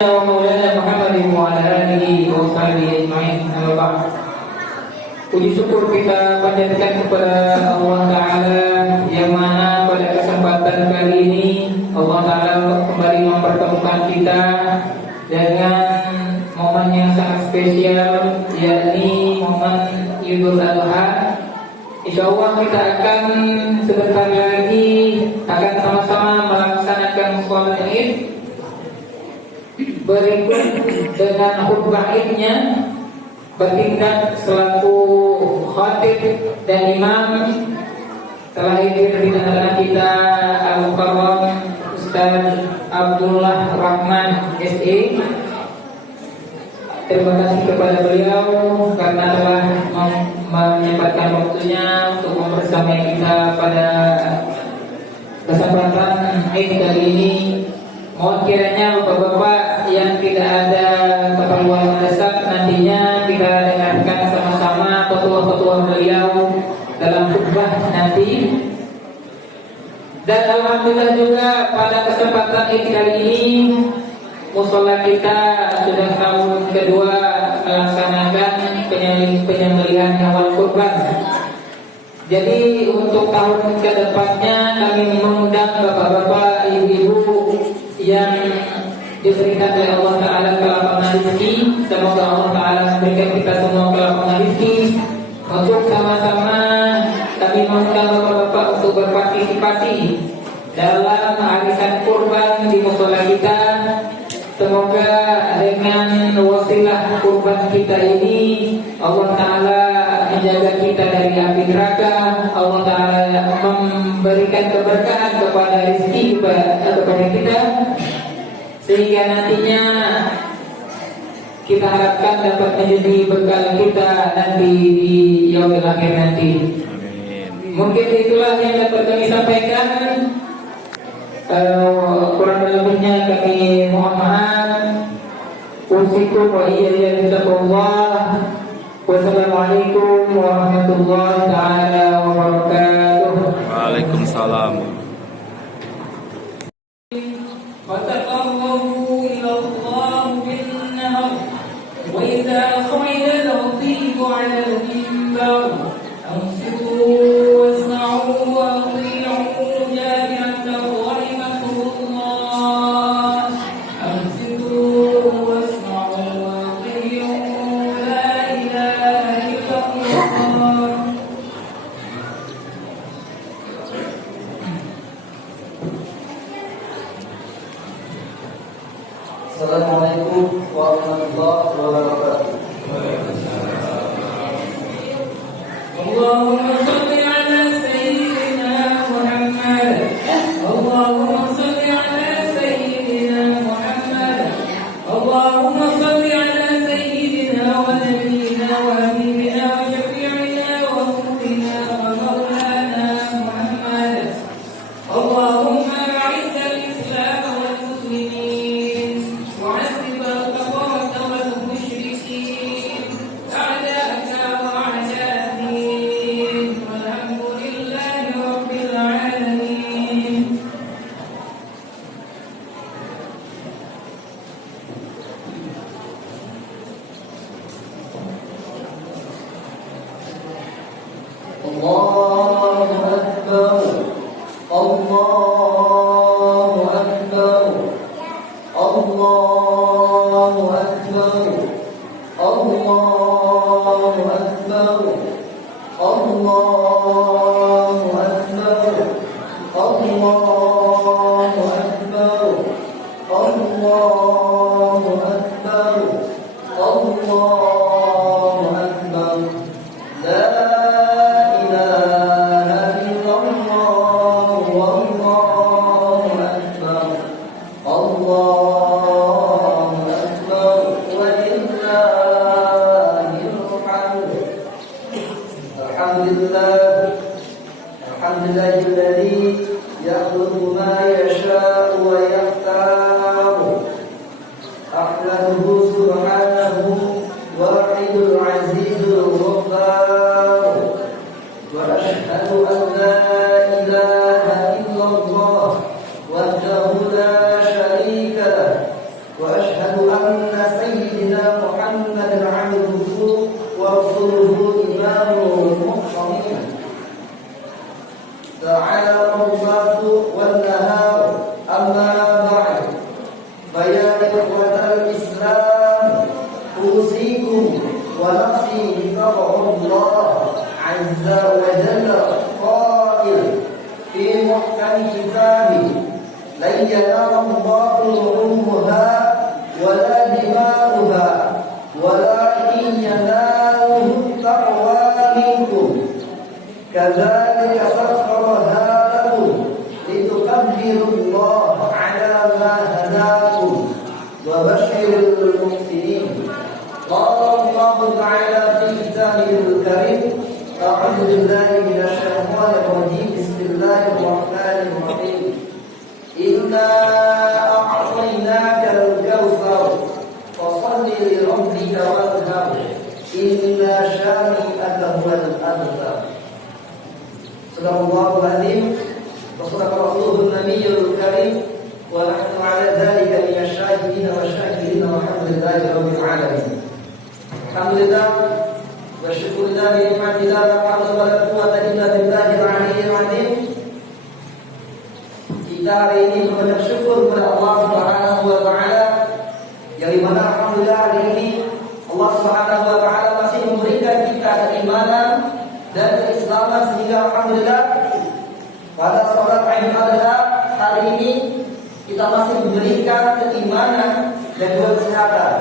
Maulana Muhammadin wa ala alihi wa sahbihi ajma'in. Amma ba'd. Puji syukur kita panjatkan kepada Allah Ta'ala yang mana pada kesempatan kali ini Allah Ta'ala kembali mempertemukan kita dengan momen yang sangat spesial, yakni momen Idul Adha. Insyaallah kita akan sebentar lagi akan sama-sama melaksanakan sholat Id. Berikut dengan khutbah Idnya bertindak selaku khatib dan imam telah hadir di antara kita Al-Mukarram Ustaz Abdullah Rahman SE. Terima kasih kepada beliau karena telah menyempatkan waktunya untuk membersamai kita pada kesempatan Id kali ini. Mohon kiranya bapak-bapak yang tidak ada keperluan mendesak nantinya kita dengarkan sama-sama petua-petua beliau dalam khutbah nanti. Dan alhamdulillah juga pada kesempatan Id kali ini mushola kita sudah tahun kedua melaksanakan penyembelihan hewan kurban. Jadi untuk tahun ke depannya kami mengundang bapak-bapak, ibu-ibu yang diberikan oleh Allah Ta'ala kelapangan rezeki. Semoga Allah Ta'ala memberikan kita semua kelapangan rezeki untuk sama-sama kami mengundang bapak-bapak untuk berpartisipasi dalam arisan kurban di mushola kita. Semoga dengan wasilah kurban kita ini Allah Ta'ala menjaga kita dari api neraka. Allah Ta'ala memberikan keberkahan kepada rezeki kepada kita, sehingga nantinya kita harapkan dapat menjadi bekal kita nanti di yaumil akhir nanti. Mungkin itulah yang dapat kami sampaikan. Kurang lebihnya kami mohon maaf. Usikum wa iyaya bittaqwallah. Wassalamualaikum warahmatullahi taala wabarakatuh. Waalaikumsalam. Fataqarrabu ila Allah bin nahar wa idza khayla al-khatibu 'ala al-minbar ansitu wasma'u wa ati'u jami'atan rahimakumullah. Ansitu wasma'u wa ati'u la ilaha illallah. Assalamualaikum warahmatullahi wabarakatuh. Allahumma salli ala sayyidina Muhammad. Allahumma salli ala sayyidina Muhammad. Allahumma salli ala sayyidina wa nabiyyina wa habibina wa syafi'ina wa muftina wa maulana Muhammad. Allahumma a'izz al-islam wal muslimin wa 'azzib al-kafara wal musyrikin a'da'aka wa a'da'in. Walhamdulillahi rabbil alamin. Allahu akbar. Allahu akbar. Allahu akbar. Allahu akbar. Allahu akbar. Allahu akbar. Allahu akbar. Allahu akbar. La ilaha illallah wallahu akbar. Allahu akbar walillahil hamd. Alhamdulillah. Alhamdulillahilladzi yakhluqu ma yasha'u wa yakhtar. azza wa jalla qail fi muhkami kitabih lan yanala Allahu luhumha wala dima'uha walakin yanaluhu taqwa minkum kadzalika sakhkharaha lakum litukabbirullaha 'ala ma hadakum wa basyiril muhsinin. Qala Allahu ta'ala fi kitabihil karim a'udzu billahi minasy syaithanir rajim bismillahir rahmanir rahim inna a'tainakal kautsar fashalli li rabbika wanhar inna syani'aka huwal abtar. Sallallahu alaihi wa sallam Rasulun Nabiyyul Karim wa nahnu ala dzalika minasyahidin wa syahidin walhamdulillahi rabbil alamin. Alhamdulillah wa syukurillah bi ni'matillah la haula wa la quwwata illa billahil aliyyil azim. Kita hari ini bersyukur kepada Allah Subhanahu wa taala yang dimana alhamdulillah hari ini Allah Subhanahu wa taala masih memberikan kita keimanan dan keislaman sehingga alhamdulillah pada salat Idul Adha hari ini kita masih diberikan keimanan dan juga kesehatan.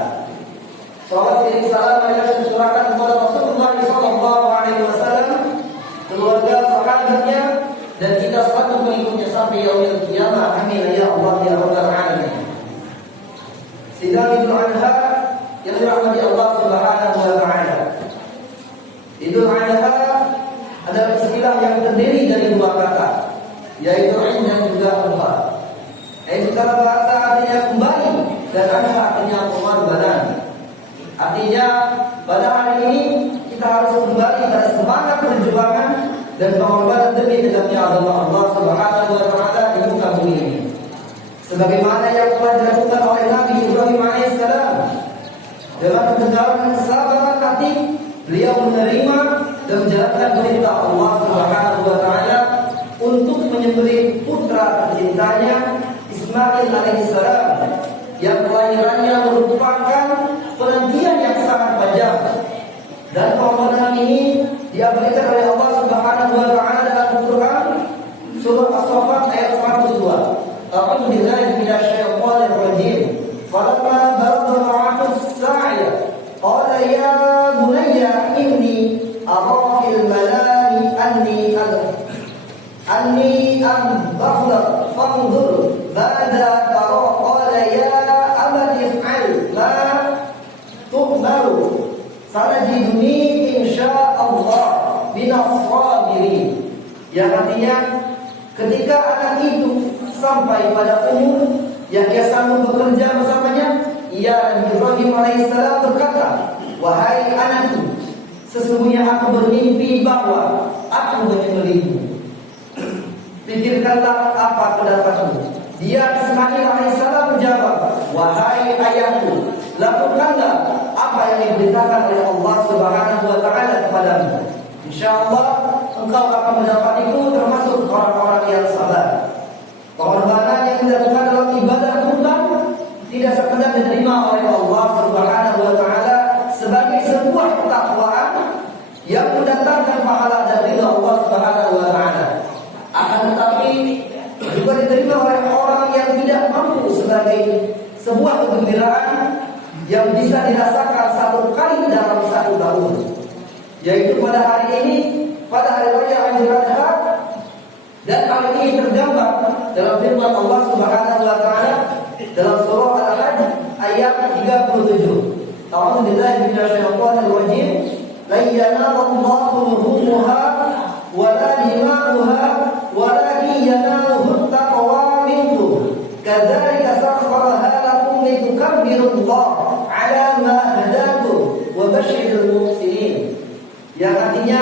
Salat dan salam mereka disurahkan kepada Rasulullah sallallahu alaihi wasallam, keluarga sahabatnya dan kita selalu mengikutnya sampai yaumil qiyamah. Amin ya Allah ya rabbal alamin. Sidang Idul Adha yang dirahmati Allah Subhanahu wa taala. Idul Adha adalah istilah yang terdiri dari dua kata, yaitu Id dan juga Adha. Id secara bahasa artinya kembali dan Adha artinya pengorbanan. Artinya pada hari ini kita harus kembali pada semangat perjuangan dan pengorbanan demi tegaknya agama Allah Subhanahu wa taala di muka bumi ini. Sebagaimana yang telah dilakukan oleh Nabi Ibrahim alaihissalam dengan ketegaran kesabaran hati, beliau menerima dan menjalankan perintah Allah Subhanahu wa taala untuk menyembelih putra tercintanya Ismail alaihissalam yang kelahirannya merupakan penantian yang sangat panjang. Dan pengorbanan ini diabadikan oleh Allah Subhanahu wa taala dalam Al-Qur'an surah As-Saffat ayat 102. A'udzu billahi minasy syaithanir rajim. Falamma balagha ma'ahu as-sa'ya qala ya bunayya inni ara fil manami anni anbaghlak fanzur madza tara qala ya abati if'al ma tu'maru sanajiduni insyaallah minas sabirin. Yang artinya ketika anak itu sampai pada umur yang dia sanggup bekerja bersamanya, ia Ibrahim alaihissalam berkata, wahai anakku, sesungguhnya aku bermimpi bahwa aku menyembelihmu. Pikirkanlah apa pendapatmu. Dia Ismail alaihissalam menjawab, wahai ayahku, lakukanlah apa yang diberitakan oleh Allah Subhanahu wa taala kepadamu. Insyaallah engkau akan mendapatiku termasuk orang-orang yang sabar. Pengorbanan yang dilakukan dalam ibadah kurban tidak sekedar diterima oleh Allah Subhanahu wa taala sebagai sebuah ketakwaan yang mendatangkan pahala dan ridha Allah Subhanahu wa taala. Akan tetapi juga diterima oleh orang yang tidak mampu sebagai sebuah kegembiraan yang bisa dirasakan satu kali dalam satu tahun, yaitu pada hari ini, pada hari raya Idul Adha. Dan hal ini tergambar dalam firman Allah Subhanahu wa taala dalam surah Al-Hajj ayat 37. A'udzu billahi minasy syaithanir rajim. La yanalullahu luhumha wa la dima'uha walakin yanaluhu taqwa minkum. Kadzalika sakhkharaha lakum litukabbirullaha 'ala ma hadakum wa basyiril muhsinin. Yang artinya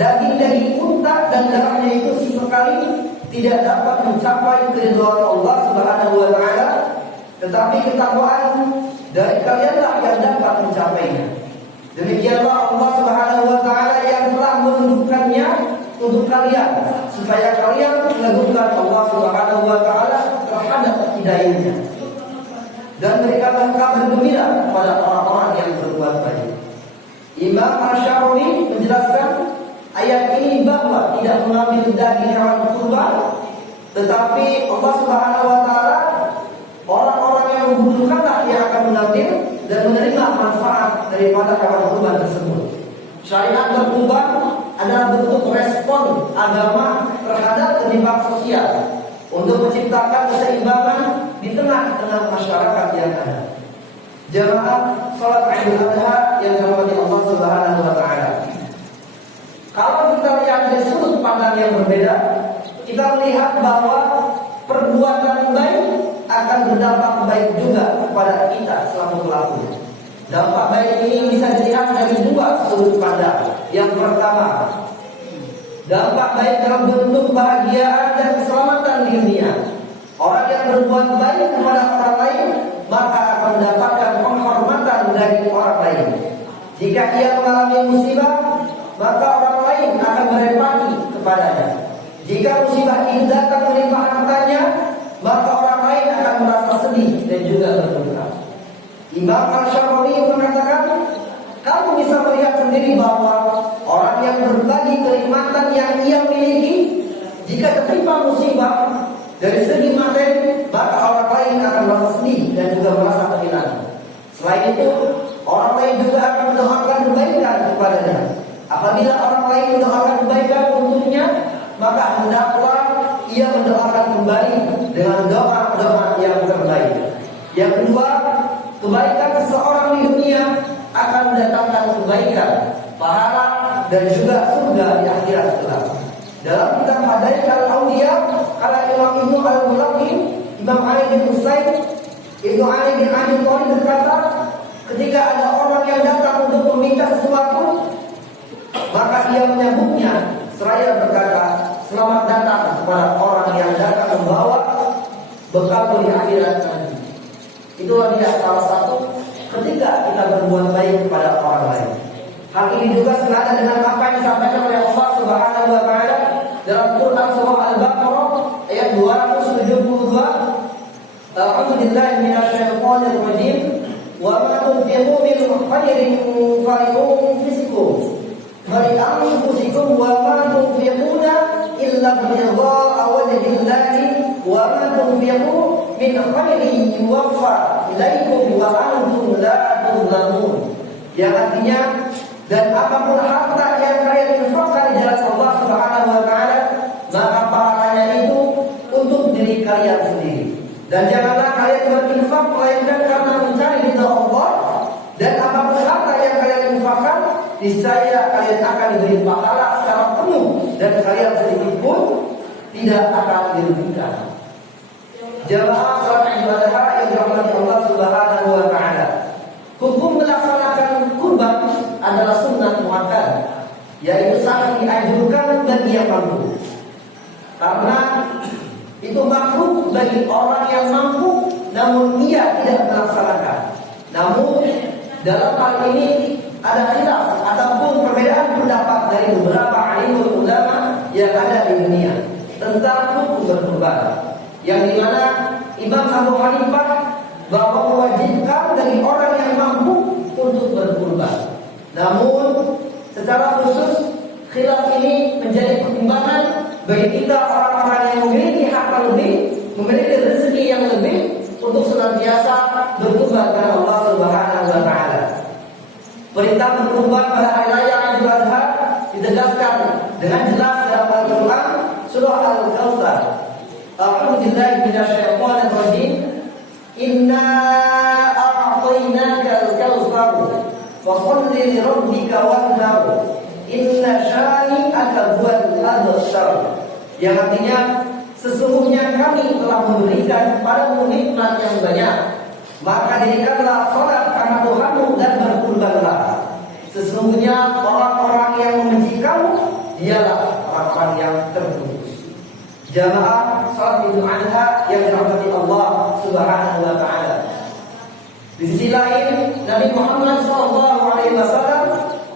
daging-daging unta dan darahnya itu sesekali tidak dapat mencapai keridhaan Allah Subhanahu wa taala, tetapi ketakwaan dari kalianlah yang dapat mencapainya. Demikianlah Allah Subhanahu wa taala yang telah menunjukkannya untuk kalian supaya kalian mengagungkan Allah Subhanahu wa taala terhadap hidayahnya dan berikanlah kabar gembira kepada orang-orang yang berbuat baik. Imam Asy-Syarawi menjelaskan ayat ini bahwa tidak mengambil daging hewan kurban, tetapi Allah Subhanahu wa taala orang-orang yang membutuhkanlah yang akan mengambil dan menerima manfaat daripada hewan kurban tersebut. Syariat berkurban adalah bentuk respon agama terhadap ketimpangan sosial untuk menciptakan keseimbangan di tengah-tengah masyarakat yang ada. Jamaah salat Idul Adha yang dirahmati Allah Subhanahu wa taala. Kalau kita lihat dari sudut pandang yang berbeda, kita melihat bahwa perbuatan baik akan berdampak baik juga kepada kita selaku pelaku. Dampak baik ini bisa dilihat dari dua sudut pandang. Yang pertama, dampak baik dalam bentuk kebahagiaan dan keselamatan di dunia. Orang yang berbuat baik kepada orang lain maka akan mendapatkan penghormatan dari orang lain. Jika ia mengalami musibah, maka orang lain akan berempati kepadanya. Jika musibah ini datang menimpa hartanya, maka orang lain akan merasa sedih dan juga berduka. Imam Al-Syaroni mengatakan, kamu bisa melihat sendiri bahwa orang yang berbagi kenikmatan yang ia miliki, jika tertimpa musibah dari segi materi, maka orang lain akan merasa sedih dan juga merasa kehilangan. Selain itu, orang lain juga akan mendoakan kebaikan kepadanya. Apabila orang lain mendoakan kebaikan untuknya, maka hendaklah ia mendoakan kembali dengan doa-doa yang terbaik. Yang kedua, kebaikan seseorang di dunia akan mendatangkan kebaikan, pahala dan juga surga di akhirat kelak. Dalam kitab Hadaik al-Auliya karya Imam Ibnu al-Mulaqin, Imam Ali bin Husain Ibnu Ali bin Abi Thalib berkata, ketika ada orang yang datang untuk meminta sesuatu, maka ia menyambutnya seraya berkata, selamat datang kepada orang yang datang membawa bekal di akhirat nanti. Itulah dia salah satu ketika kita berbuat baik kepada orang lain. Hal ini juga senada dengan apa yang disampaikan oleh Allah Subhanahu wa taala dalam Quran surah Al-Baqarah ayat 272. A'udzubillahi minasyaitonir rajim. Wa ma tunfiqu min khairin falianfusikum. Falianfusikum wa ma tunfiquna illa ibtigha'a wajhillahi wa ma tunfiqu min khairin yuwaffa ilaikum wa antum la tuzlamun. Yang artinya, dan apapun harta yang kalian infakkan di jalan Allah Subhanahu wa taala, maka pahalanya itu untuk diri kalian sendiri. Dan janganlah kalian berinfak melainkan karena mencari ridha Allah. Dan apapun harta yang kalian infakkan, niscaya kalian akan diberi pahala secara penuh dan kalian sedikit pun tidak akan dirugikan. Jamaah salat Idul Adha yang dirahmati Allah Subhanahu wa taala. Hukum melaksanakan kurban adalah sunnah muakkad, yaitu sangat dianjurkan bagi yang mampu. Karena itu makruh bagi orang yang mampu namun ia tidak melaksanakan. Namun dalam hal ini ada khilaf ataupun perbedaan pendapat dari beberapa alimul ulama yang ada di dunia tentang hukum berkurban, yang dimana Imam Abu Hanifah bahwa mewajibkan bagi orang yang mampu untuk berkurban. Namun secara khusus khilaf ini menjadi pertimbangan bagi kita orang-orang yang memiliki harta lebih, memiliki rezeki yang lebih, untuk senantiasa berkurban kepada Allah Subhanahu wa taala. Perintah berkurban pada hari raya Idul Adha ditegaskan dengan jelas dalam Al-Qur'an surah Al-Kautsar. A'udzubillahi minasyaitonir rajim. Inna a'tainaka al-kautsar fasholli li rabbika wanhar. Inna syani'aka huwal abtar. Yang artinya, sesungguhnya kami telah memberikan kepadamu nikmat yang banyak, maka dirikanlah salat karena Tuhanmu dan berkurbanlah. Sesungguhnya orang-orang yang membenci kamu dialah orang-orang yang terputus. Jamaah salat Idul Adha yang dirahmati Allah Subhanahu wa taala. Di sisi lain, Nabi Muhammad SAW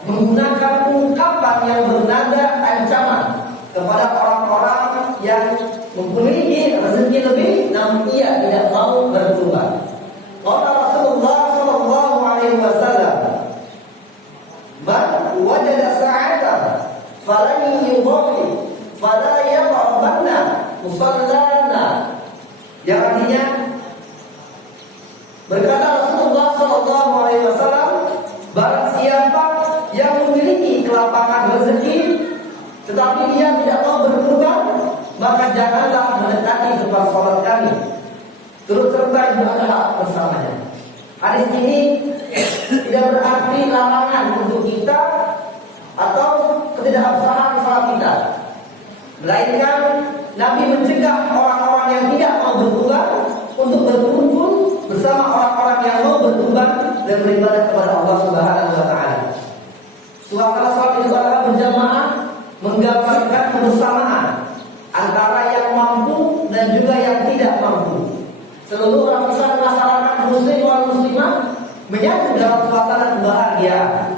menggunakan ungkapan yang bernada ancaman kepada orang-orang yang memiliki rezeki lebih namun ia tidak mau berkurban. Qala Rasulullah sallallahu alaihi wasallam, "Man wajada sa'atan fala tetapi ia tidak mau berkurban, maka janganlah mendekati tempat sholat kami, turut serta Idul Adha bersamanya. Hadis ini tidak berarti larangan untuk kita atau ketidakabsahan salat kita, melainkan Nabi mencegah orang-orang yang tidak mau berkurban untuk berkumpul bersama orang-orang yang mau berkurban dan beribadah kepada Allah Subhanahu wa taala. Suasana salat Idul Adha berjamaah menggambarkan kebersamaan antara yang mampu dan juga yang tidak mampu. Seluruh lapisan masyarakat muslim wal muslimah menyatu dalam suasana kebahagiaan.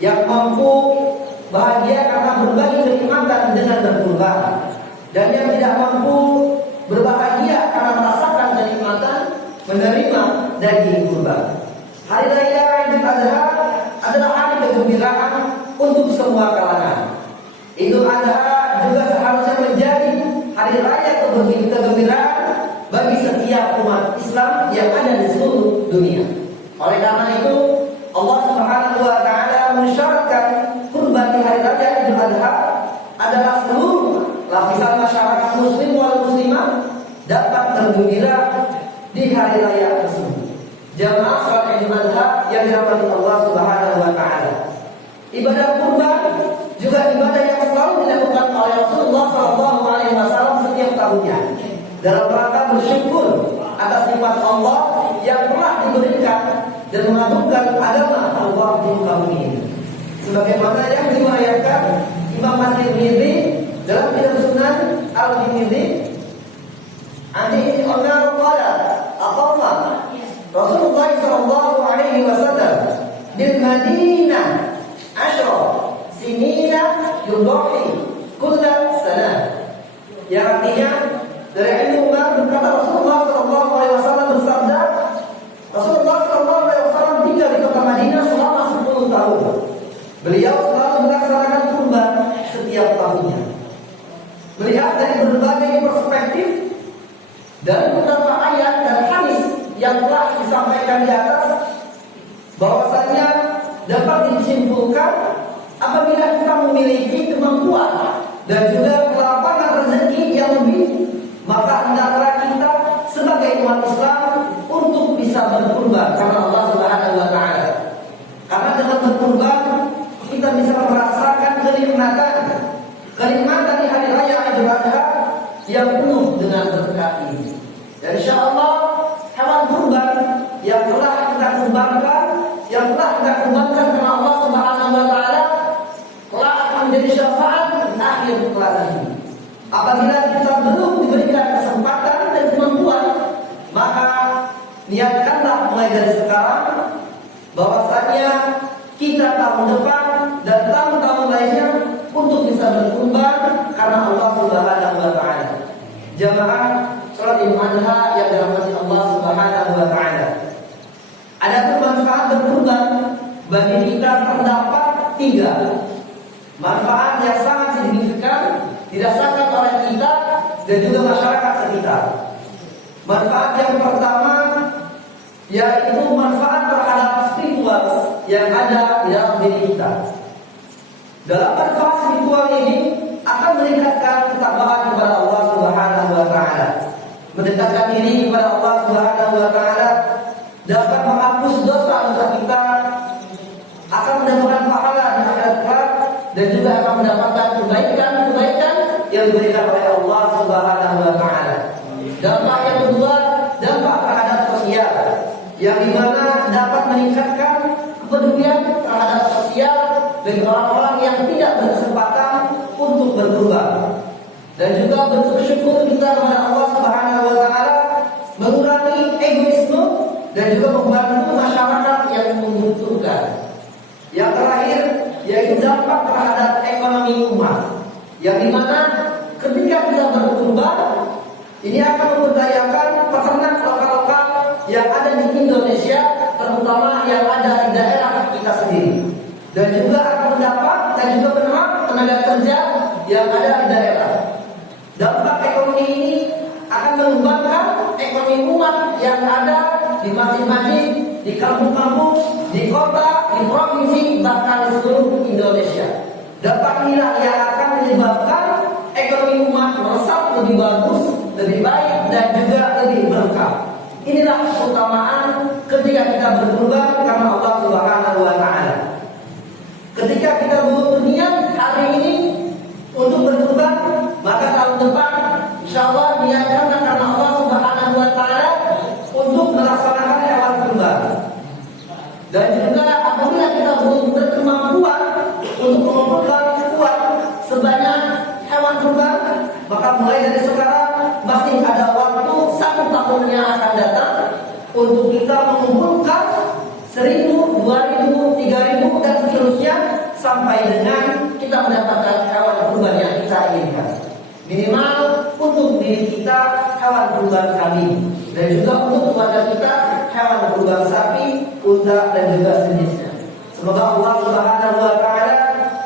Yang mampu bahagia karena berbagi kenikmatan dengan berkurban, dan yang tidak mampu berbahagia karena merasakan kenikmatan menerima daging kurban. Hari raya Idul Adha adalah hari kegembiraan untuk semua kalangan. Idul Adha juga seharusnya menjadi hari raya kegembiraan bagi setiap umat Islam yang ada di seluruh dunia. Oleh karena itu, Allah Subhanahu wa taala mensyaratkan kurban di hari raya Idul Adha adalah seluruh lapisan masyarakat muslim wal muslimah dapat bergembira di hari raya tersebut. Jamaah salat Idul Adha yang dirahmati Allah Subhanahu wa taala. Ibadah kurban juga ibadah yang selalu dilakukan oleh Rasulullah SAW setiap tahunnya dalam rangka bersyukur atas nikmat Allah yang telah diberikan dan mengagungkan agama Allah di muka bumi ini. Sebagaimana yang diriwayatkan Imam At-Tirmidzi dalam kitab Sunan Al-Tirmidzi, Ani Umar qala aqama Rasulullah sallallahu alaihi wasallam bil Madinah 10 sinina yudahi kulla sana. Yang artinya dari Ibnu Umar berkata Rasulullah sallallahu alaihi wasallam bersabda, Rasulullah sallallahu alaihi wasallam tinggal di kota Madinah selama 10 tahun. Beliau selalu melaksanakan kurban setiap tahunnya. Melihat dari berbagai perspektif dan beberapa ayat dan hadis yang telah disampaikan di atas, bahwasanya dapat disimpulkan apabila kita memiliki kemampuan dan juga kelapangan rezeki yang lebih, maka hendaklah kita sebagai umat Islam untuk bisa berkurban karena Allah Subhanahu wa taala. Karena dengan berkurban kita bisa merasakan kenikmatan di hari raya Idul Adha yang penuh dengan berkah ini. Dan insyaallah hewan kurban yang telah kita kurbankan, yang telah kita kurbankan karena Allah Subhanahu wa taala, telah akan menjadi syafaat di akhir kelak ini. Apabila kita belum diberikan kesempatan dan kemampuan, maka niatkanlah mulai dari sekarang bahwasanya kita tahun depan dan tahun-tahun lainnya untuk bisa berkurban karena Allah Subhanahu wa taala. Jamaah salat Idul Adha yang dirahmati Allah Subhanahu wa taala. Adapun manfaat berkurban bagi kita terdapat 3 manfaat yang sangat signifikan dirasakan oleh kita dan juga masyarakat sekitar. Manfaat yang pertama yaitu manfaat terhadap spiritual yang ada di dalam diri kita. Dalam manfaat spiritual ini akan meningkatkan ketakwaan kepada Allah Subhanahu wa taala. Mendekatkan diri kepada Allah Subhanahu wa taala dapat menghapus dosa-dosa kita, akan mendapatkan pahala di akhirat kelak dan juga akan mendapatkan kebaikan-kebaikan yang diberikan oleh Allah Subhanahu wa taala. Dampak yang kedua, dampak terhadap sosial yang dimana dapat meningkatkan kepedulian terhadap sosial bagi orang-orang yang tidak berkesempatan untuk berkurban, dan juga bentuk syukur kita kepada Allah Subhanahu wa taala, mengurangi egoisme dan juga membantu masyarakat yang membutuhkan. Yang terakhir yaitu dampak terhadap ekonomi umat, yang dimana ketika kita berkurban ini akan memberdayakan peternak lokal-lokal yang ada di Indonesia, terutama yang ada di daerah kita sendiri, dan juga akan mendapat dan juga berhak tenaga kerja yang ada di daerah. Dampak ekonomi ini akan mengembangkan ekonomi umat yang ada di masjid-masjid, di kampung-kampung, di kota, di provinsi, bahkan di seluruh Indonesia. Dampak inilah yang akan menyebabkan ekonomi umat melesat lebih bagus, lebih baik, dan juga lebih berkah. Inilah keutamaan ketika kita berkurban karena Allah Subhanahu wa Ta'ala. Ketika kita berniat hari ini untuk berkurban, maka tahun depan insyaallah niatkan karena Allah Subhanahu wa Ta'ala untuk melaksanakan hewan kurban. Dan juga apabila kita belum berkemampuan untuk mengumpulkan uang sebanyak hewan kurban, maka mulai dari sekarang masih ada waktu 1 tahun yang akan datang untuk kita mengumpulkan 1.000, 2.000, 3.000 dan seterusnya sampai dengan kita mendapatkan hewan kurban yang kita inginkan. Minimal untuk diri kita hewan kurban kambing, dan juga untuk keluarga kita hewan kurban sapi, unta dan juga sejenisnya. Semoga Allah Subhanahu wa Ta'ala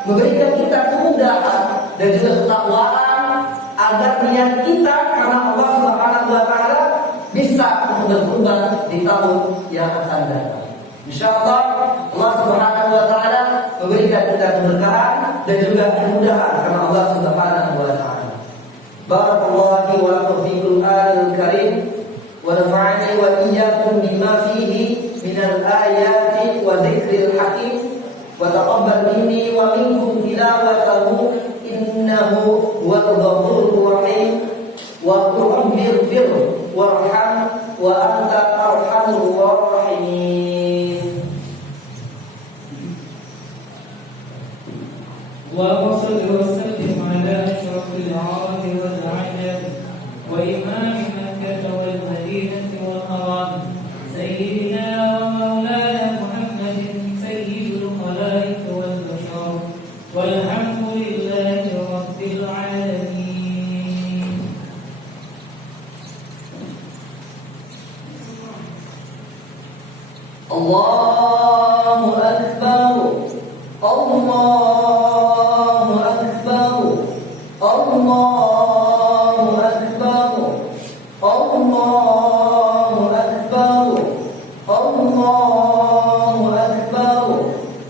memberikan kita kemudahan dan juga ketakwaan agar niat kita karena Allah Subhanahu wa Ta'ala bisa untuk berkurban di tahun yang akan datang. Insyaallah Allah Subhanahu wa Ta'ala memberikan kita keberkahan dan juga kemudahan karena Allah Subhanahu wa Ta'ala. Barakallahu wa lakum fil Qur'anil Karim wa nafa'ani wa iyyakum bima fihi minal ayati wa dzikril hakim wa taqabbal minni wa minkum tilawatahu innahu huwal ghafurur rahim wa qul rabbighfir warham wa anta arhamur rahimin. Wa sallu wa sallim ala asyrafil arabi wal ajam wa imam Makkah wal Madinah wal Haram sayyidina wa maulana Muhammadin sayyidul khalaiq wal bashar walhamdulillahi rabbil alamin. Allahu akbar, Allahu akbar, Allahu akbar, Allahu akbar, Allahu akbar,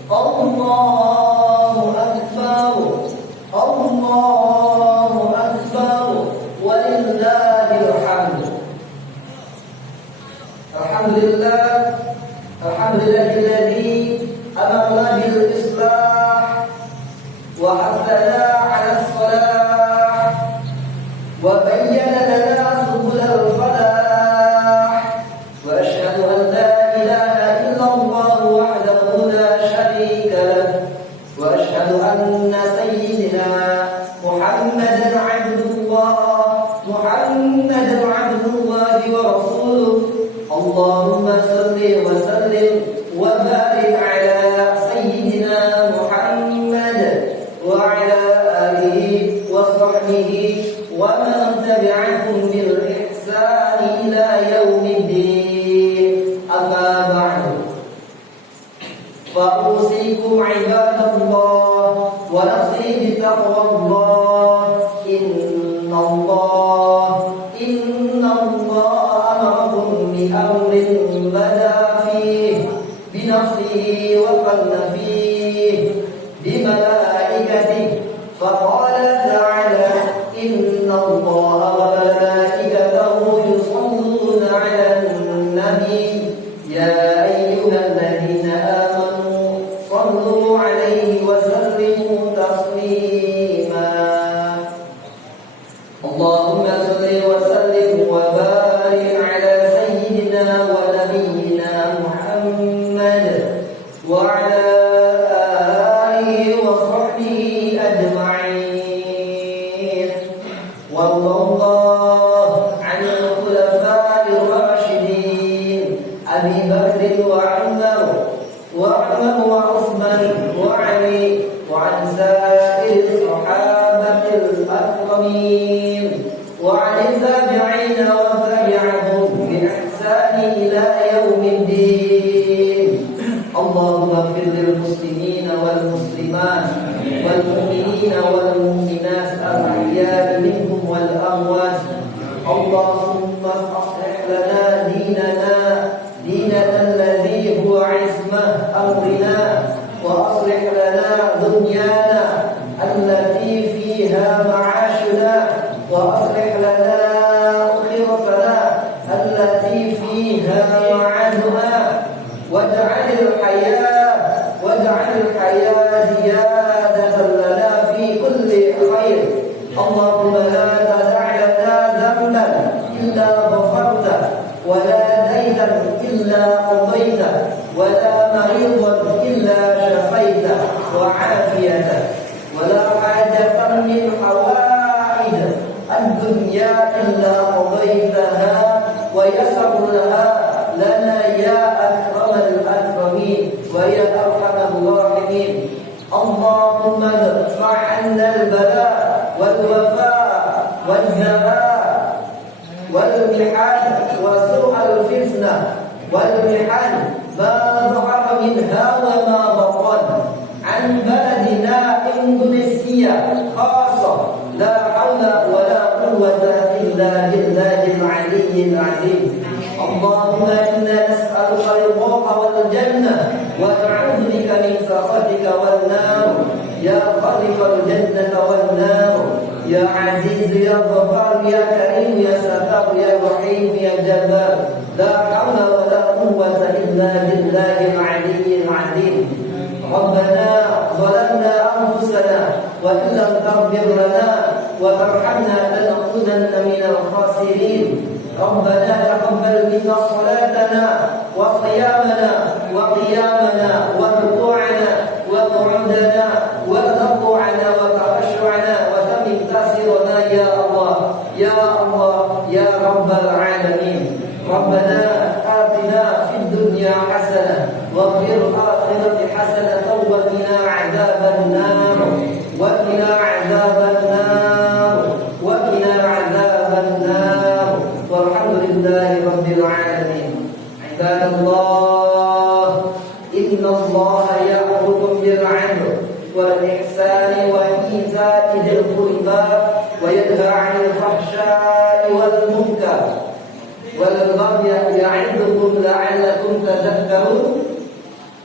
Allahu akbar, Allahu akbar, walillahil hamd. Alhamdulillah, alhamdulillahilladzi amarna bil islah wa haddana 'ala as-salah wa bayyana lana subul al-falah wa asyhadu an la ilaha illallah wahdahu la syarika lahu wa asyhadu anna sayyidina Muhammadan 'abdullah wa rasuluh. Allahumma salli wa sallim wa barik ala sayyidina Muhammad wa ala alihi wa sahbihi wa man tabi'ahum bil ihsani ila yaumiddin. Amma ba'du. Fa usikum ibadallah wa nafsi bi taqwallah. أمر بدا فيه بنفسه وقل فيه بملائكته فقال تعالى إن الله وملائكته يصلون على النبي يا أيها الذين آمنوا صلوا عليه وسلموا تسليما. اللهم صل وسلم وبارك على سيدنا ونبينا محمد وعلى آله وصحبه أجمعين. وارض الله عن الخلفاء الراشدين أبي بكر وعمر وعثمان وعلي وعن سائر الصحابة الأكرمين وعن التابعين وتبعهم بإحسان إلى يوم الدين. اللهم اغفر للمسلمين والمسلمات والمؤمنين والمؤمنات الأحياء منهم والأموات. اللهم أصلح لنا ديننا الذي هو عصمة أمرنا، وأصلح لنا دنيانا معادها واجعل الحياة زيادة لنا في كل خير. اللهم لا تدع لنا ذنبا إلا غفرته ولا دينا إلا قضيته ولا مريضا إلا شفيته وعافيته ولا حاجة من حوائج الدنيا إلا قضيتها ويسرها لنا يا أكرم الأكرمين ويا أرحم الراحمين. اللهم ادفع عنا البلاء والوفاء والزراء والمحن وسوء الفتنة والمحن ما ظهر منها وما بطن عن بلدنا إندونيسيا خاصة. لا حول ولا قوة إلا بالله العلي العظيم. اللهم إنا نسألك رضاك والجنة ونعوذ بك من سخطك والنار يا خالق الجنة والنار يا عزيز يا غفار يا كريم يا ستار يا رحيم يا جبار. لا حول ولا قوة إلا بالله العلي العظيم. ربنا ظلمنا أنفسنا وإن لم تغفر لنا وترحمنا لنكونن من الخاسرين. ربنا تقبل منا صلاتنا وصيامنا وقيامنا وركوعنا وقعودنا وتضرعنا وتخشعنا وتمم تأثيرنا يا الله يا الله يا رب العالمين. ربنا آتنا في الدنيا حسنة وفي الآخرة حسنة وقنا عذاب النار وقنا عذاب النار وقنا عذاب النار. والحمد لله رب العالمين. عباد الله إن الله يأمركم بالعدل والإحسان وإيتاء ذي القربى وينهى عن الفحشاء والمنكر والبغي يعظكم لعلكم تذكرون.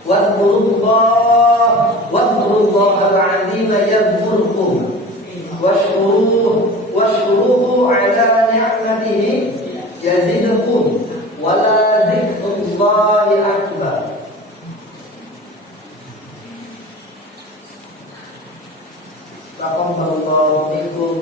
واذكروا الله العظيم يذكركم واشكروه على نعمته يزدكم ولذكر الله أكبر. Taqabbalallahu minkum.